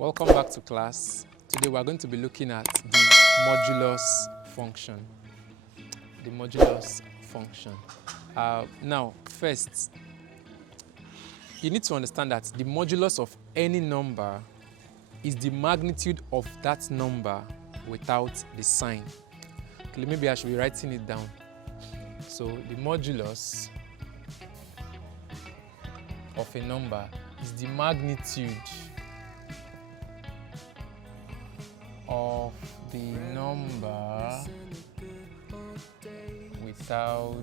Welcome back to class. Today we are going to be looking at the modulus function. The modulus function. Now, first, you need to understand that the modulus of any number is the magnitude of that number without the sign. Okay, maybe I should be writing it down. So the modulus of a number is the magnitude of the number without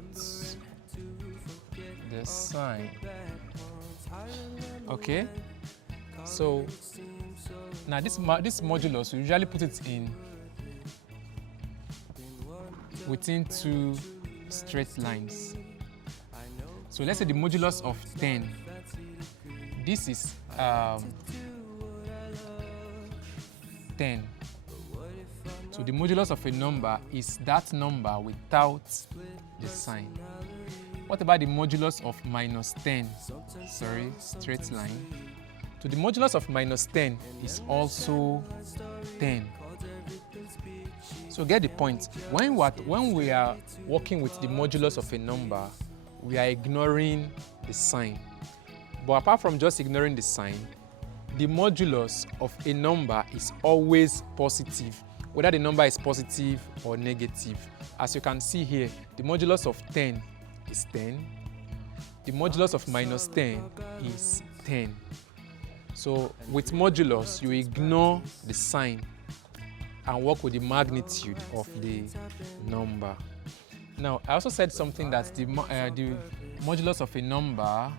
the sign. Okay, so now this modulus, we usually put it in within two straight lines. So let's say the modulus of 10. This is 10. So the modulus of a number is that number without the sign. What about the modulus of minus 10? Sorry, straight line. So the modulus of minus 10 is also 10. So get the point. When we are working with the modulus of a number, we are ignoring the sign. But apart from just ignoring the sign, the modulus of a number is always positive, whether the number is positive or negative. As you can see here, the modulus of 10 is 10. The modulus of minus 10 is 10. So with modulus, you ignore the sign and work with the magnitude of the number. Now, I also said something that the modulus of a number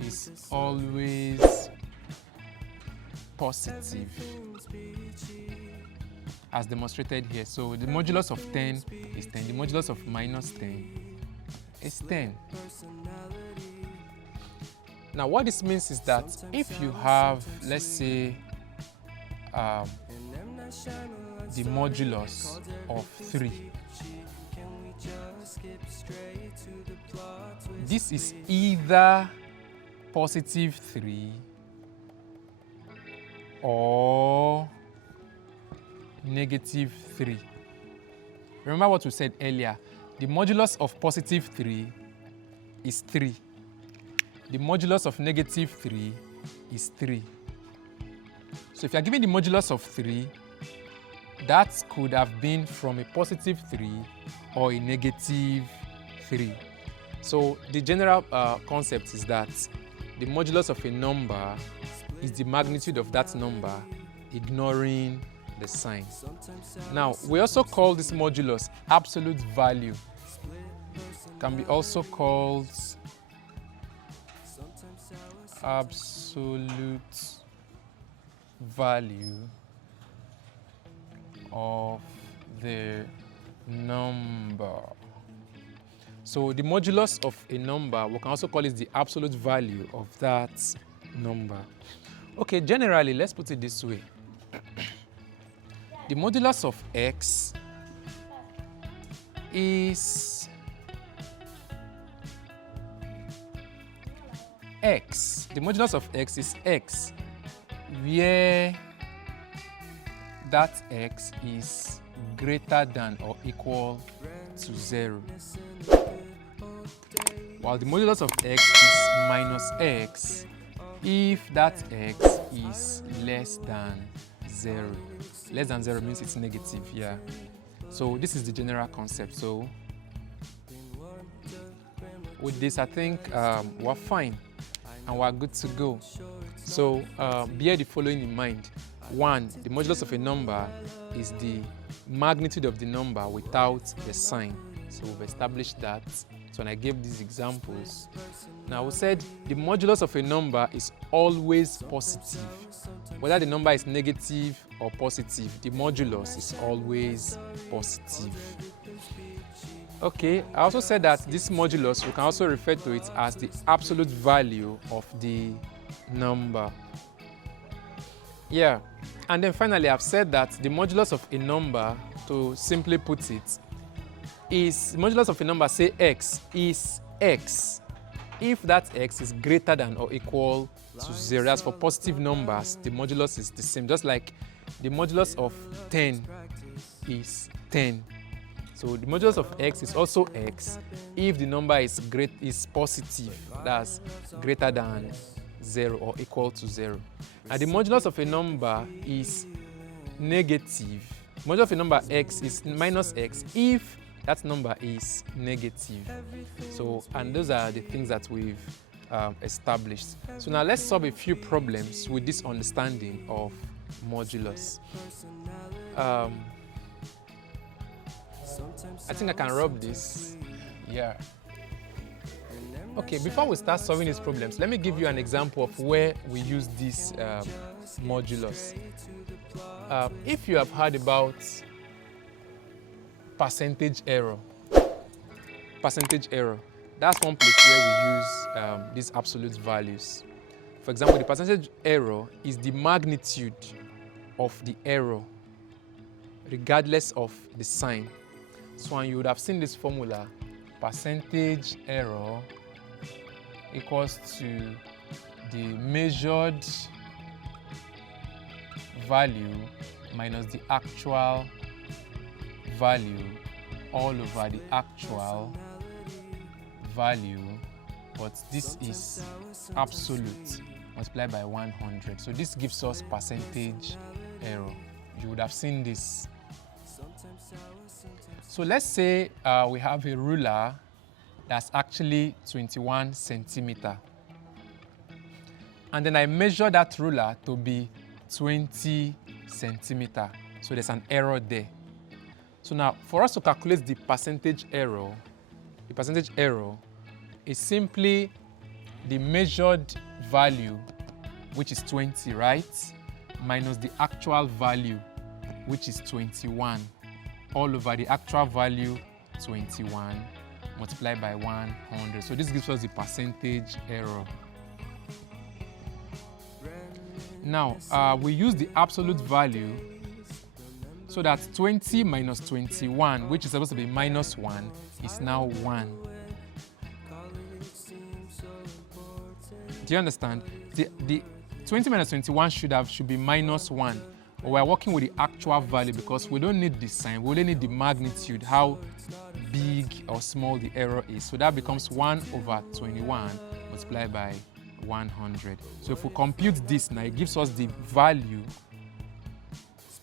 is always positive, as demonstrated here. So the modulus of 10 is 10. The modulus of minus 10 is 10. Now, what this means is that if you have, let's say, the modulus of 3, this is either positive 3 or negative 3. Remember what we said earlier. The modulus of positive 3 is 3. The modulus of negative 3 is 3. So if you are given the modulus of 3, that could have been from a positive 3 or a negative 3. So the general concept is that the modulus of a number is the magnitude of that number, ignoring the sign. Now, we also call this modulus absolute value. Can be also called absolute value of the number. So the modulus of a number, we can also call it the absolute value of that number. Okay, generally, let's put it this way. The modulus of x is x. The modulus of x is x, where that x is greater than or equal to 0. While the modulus of x is minus x if that x is less than 0. Less than 0 means it's negative, yeah. So this is the general concept. So with this, I think we're fine and we're good to go. So bear the following in mind. 1, the modulus of a number is the magnitude of the number without the sign. So we've established that. So when I gave these examples, now we said the modulus of a number is always positive. Whether the number is negative or positive, the modulus is always positive. Okay, I also said that this modulus, we can also refer to it as the absolute value of the number. Yeah, and then finally I've said that the modulus of a number, to simply put it, is the modulus of a number, say x, is x if that x is greater than or equal to 0. That's for positive numbers, the modulus is the same. Just like the modulus of 10 is 10. So the modulus of x is also x if the number is positive, that's greater than 0 or equal to 0. And the modulus of a number is negative. The modulus of a number x is minus x if that number is negative. So, and those are the things that we've established. So now let's solve a few problems with this understanding of modulus. I think I can rub this. Yeah. Okay, before we start solving these problems, let me give you an example of where we use this modulus. If you have heard about percentage error, that's one place where we use these absolute values. For example, the percentage error is the magnitude of the error regardless of the sign. So you would have seen this formula, percentage error equals to the measured value minus the actual value all over the actual value, but this is absolute multiplied by 100. So this gives us percentage error. You would have seen this. So let's say we have a ruler that's actually 21 centimeter. And then I measure that ruler to be 20 centimeter. So there's an error there. So now, for us to calculate the percentage error is simply the measured value, which is 20, right? Minus the actual value, which is 21, all over the actual value, 21, multiplied by 100. So this gives us the percentage error. Now, we use the absolute value so that 20 minus 21, which is supposed to be minus 1, is now 1. Do you understand? The 20 minus 21 should be minus 1. But we're working with the actual value because we don't need the sign. We only need the magnitude, how big or small the error is. So that becomes 1 over 21 multiplied by 100. So if we compute this now, it gives us the value,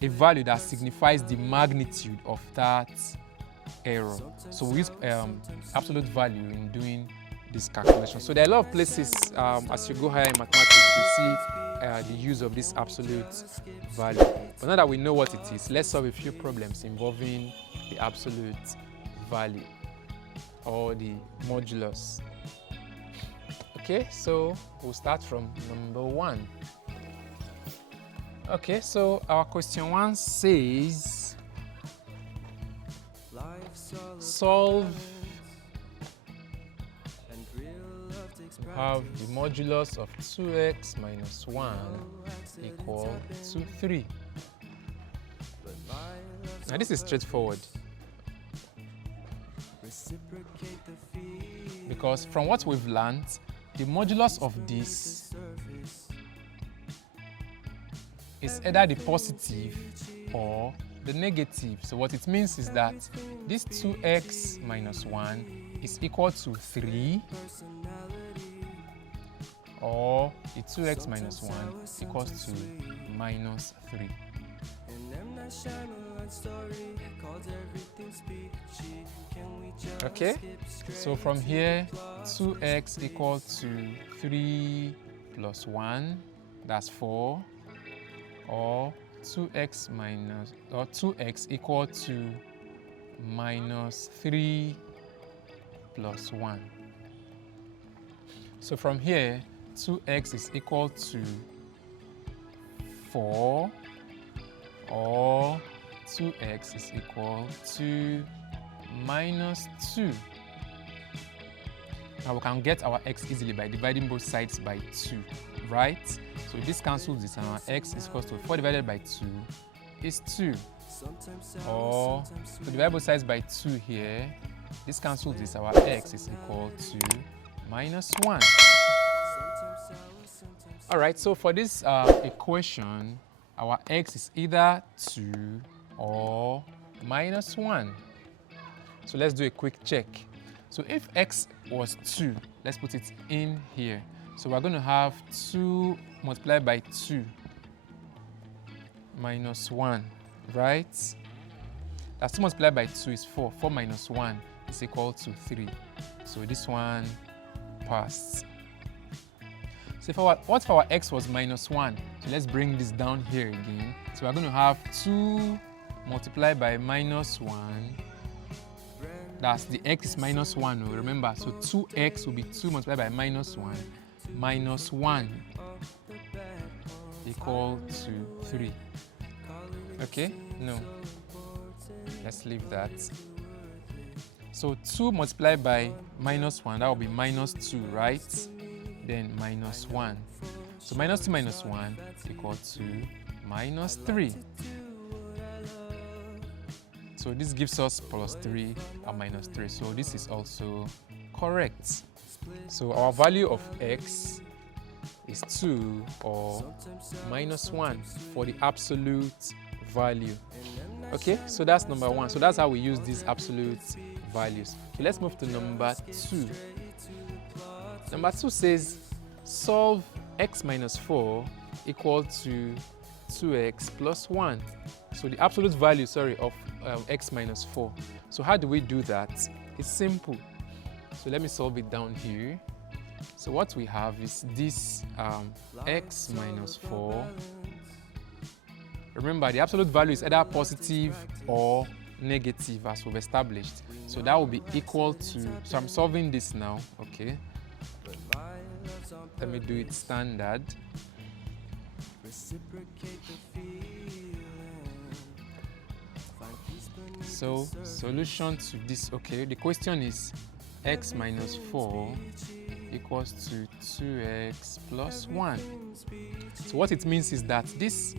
a value that signifies the magnitude of that error. So we use absolute value in doing this calculation. So there are a lot of places as you go higher in mathematics, you see the use of this absolute value. But now that we know what it is, let's solve a few problems involving the absolute value or the modulus. Okay, so we'll start from number 1. Okay, so our question 1 says, solve, have the modulus of 2x minus 1 equal to 3. Now this is straightforward, because from what we've learned, the modulus of this is either the positive or the negative. So what it means is that this 2x minus 1 is equal to 3, or the 2x minus 1 equals to minus 3. Okay, so from here, 2x equal to 3 plus 1, that's 4, or 2x equal to minus 3 plus 1. So from here, 2x is equal to 4, or 2x is equal to minus 2. Now we can get our x easily by dividing both sides by 2, right? So this cancels this, and our x is equal to 4 divided by 2 is 2. Or to divide both sides by 2 here, this cancels this, our x is equal to minus 1. All right, so for this equation, our x is either 2 or minus 1. So let's do a quick check. So if x was 2, let's put it in here. So we're going to have 2 multiplied by 2 minus 1, right? That's 2 multiplied by 2 is 4. 4 minus 1 is equal to 3. So this one passed. So what if our x was minus 1? So let's bring this down here again. So we're going to have 2 multiplied by minus 1. That's the x is minus 1, remember. So 2x will be 2 multiplied by minus 1. Minus 1 equal to 3. Okay? No. Let's leave that. So 2 multiplied by minus 1, that will be minus 2, right? Then minus 1. So minus 2 minus 1 equal to minus 3. So this gives us plus 3 and minus 3. So this is also correct. So our value of x is 2 or minus 1 for the absolute value. Okay, so that's number 1. So that's how we use these absolute values. Okay, let's move to number 2. Number 2 says solve x minus 4 equal to 2x plus 1. So the absolute value, of x minus 4. So how do we do that? It's simple. So let me solve it down here. So what we have is this x minus 4. Remember, the absolute value is either positive or negative, as we've established. So that will be equal to, so I'm solving this now, okay? Let me do it standard. So solution to this, okay, the question is x minus 4 equals to 2x plus 1. So what it means is that this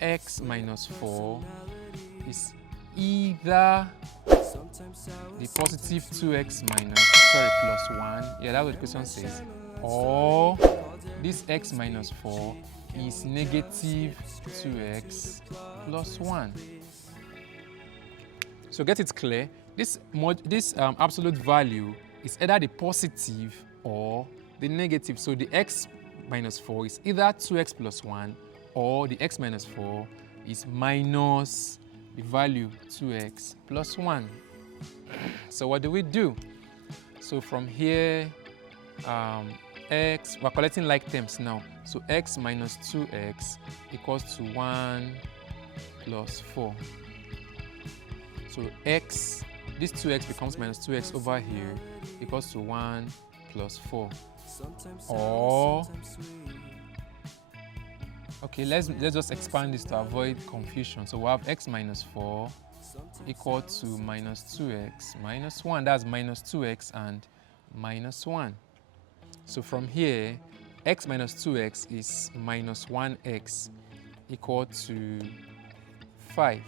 x minus 4 is either the positive 2x plus 1, yeah, that's what the question says, or this x minus 4 is negative 2x plus 1. So get it clear, this absolute value is either the positive or the negative. So the x minus 4 is either 2x plus 1 or the x minus 4 is minus the value 2x plus 1. So what do we do? So from here, we're collecting like terms now. So x minus 2x equals to 1 plus 4. So this 2x becomes minus 2x over here equals to 1 plus 4. Or, okay, let's just expand this to avoid confusion. So we have x minus 4 equal to minus 2x minus 1. That's minus 2x and minus 1. So from here, x minus 2x is minus 1x equal to 5.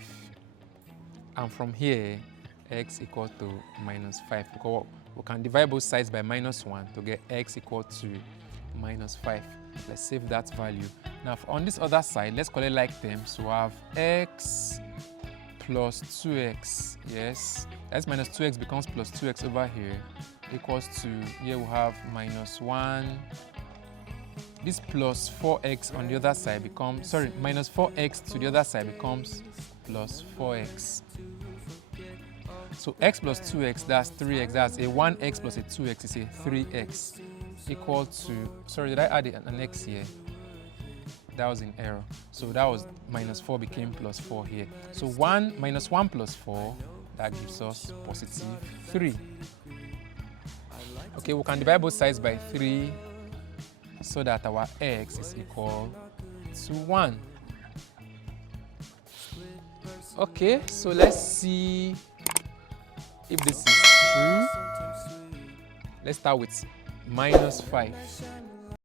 And from here, x equal to minus 5. Because we can divide both sides by minus 1 to get x equal to minus 5. Let's save that value. Now on this other side, let's collect like terms. So we have x plus 2x, yes. X minus 2x becomes plus 2x over here equals to, here we have minus 1. This plus 4x on the other side becomes, minus 4x to the other side becomes plus 4x. So x plus 2x, that's 3x. That's a 1x plus a 2x is a 3x equal to, did I add an x here? That was in error. So that was minus 4 became plus 4 here. So minus 1 plus 4, that gives us positive 3. Okay, we can divide both sides by 3 so that our x is equal to 1. Okay, so let's see if this is true. Let's start with minus 5.